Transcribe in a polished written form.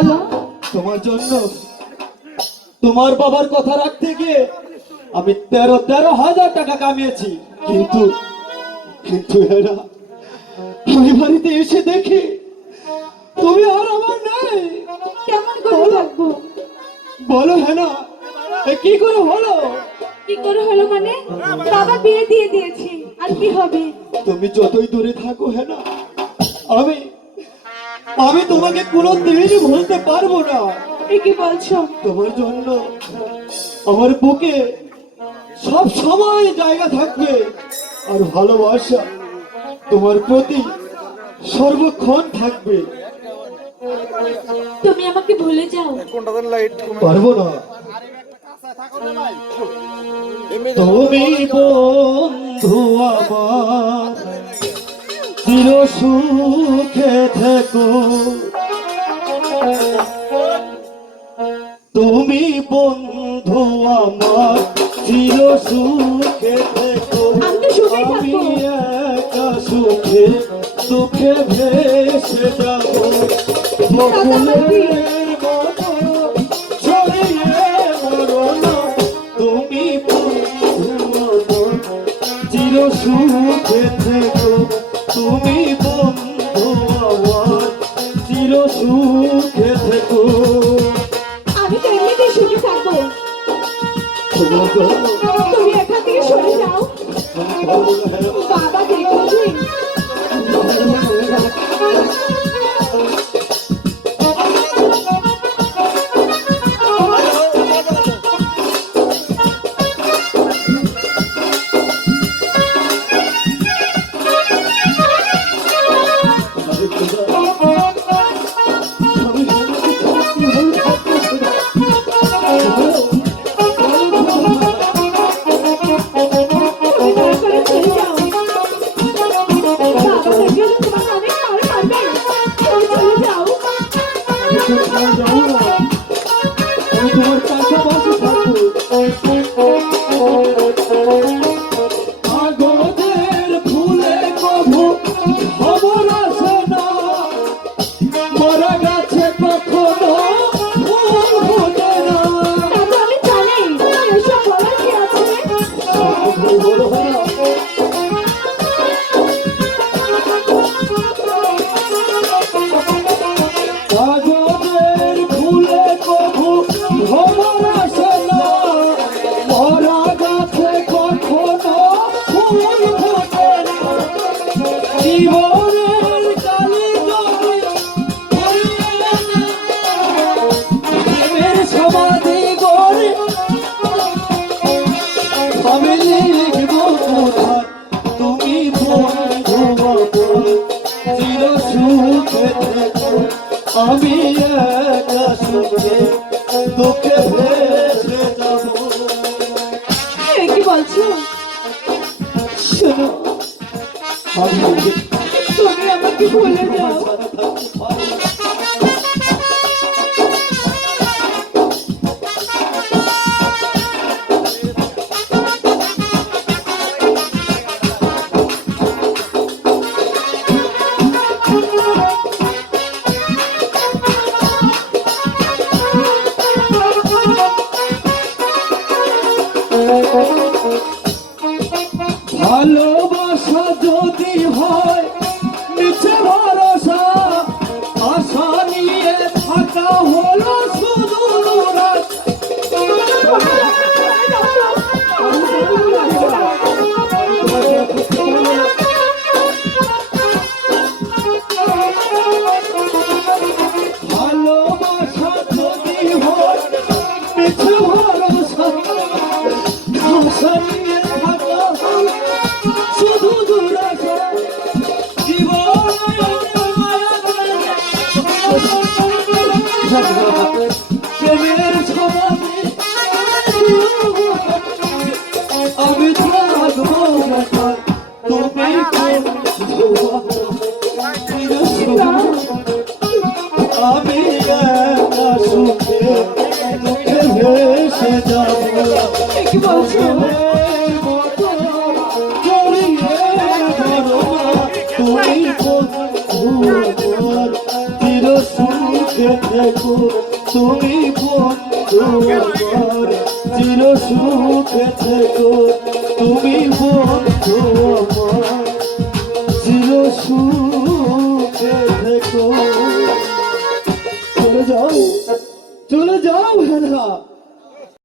বলো। তোমার জন্য তোমার বাবার কথা রাখতে গিয়ে আমি 13,000 টাকা কামিয়েছি, কিন্তু কিন্তু হেনা, আমি বাড়িতে এসে দেখি তুমি আর আমার নাই। কেমন করে থাকবো? বলো হেনা, কি করে হলো? কি করে হলো মানে? বাবা বিয়ে দিয়ে দিয়েছে, আর কি হবে? তুমি যতই দূরে থাকো হেনা, আমি আমি তোমাকে কোনোদিনই ভুলতে পারবো না। এ কি বলছো? তোমার জন্য আমার বুকে সব সময় জায়গা থাকবে, আর ভালোবাসা তোমার প্রতি সর্বক্ষণ থাকবে। তুমি আমাকে ভুলে যাও। পারবো না। তুমি বন্ধু আমার, চির সুখে থেকো। তুমি বন্ধু আমার, চির সুখে থেকো। আমি একা সুখে দুঃখে ভেসে যাব, বকুলের মতো ছড়িয়ে মরো না। তুমি বন্ধু আমার, চির সুখে থেকো। তুমি বন্ধু আমার, চির সুখে থেকো। আমি তো এমনিতেই সুখে থাকবো। তুমি এখান থেকে সরে যাও। বাবা দেখবে। কাগজের ফুলে কভু খবর আসে না, মরা গাছে কখনো ফুল ফোটে না। আমি জানি এসব বলার কি আছে। কাগজের ফুলে কভু খবর আসে না, মরা গাছে কখনো ফুল ফোটে না। জীবনের কালি জলে পড়িয়ে না, প্রেমের সমাধি গড়ে আমি লিখব কোথায়। তুমি বন্ধু আমার, চির সুখে থেকো। আমি একা সুখে দুঃখে ভেসে যাব। কি বলছো? শোনো, আমি তুমি আমাকে ভুলে যাও। ছাড়া থাকতে পারবো না। ভালোবাসা যদি হয় মিছে ভরসা, আশা নিয়ে থাকা হলো শুধু রাত। ভালোবাসা যদি হয় মিছে ভরসা, আশা নিয়ে থাকা হলো শুধু দুরাশা। জীবন প্রেমের সমাধি আমি থাকবো কোথায়। তুমি বন্ধু আমি একা সুখে দুঃখে ভেসে যাব। কি বলছো? তুমি বন্ধু আমার, চির সুখে থেকো। তুমি বন্ধু আমার চির সুখে থেকো, তুমি বন্ধু আমার চির সুখে থেকো। চলে যাও, চলে যাও হেনা।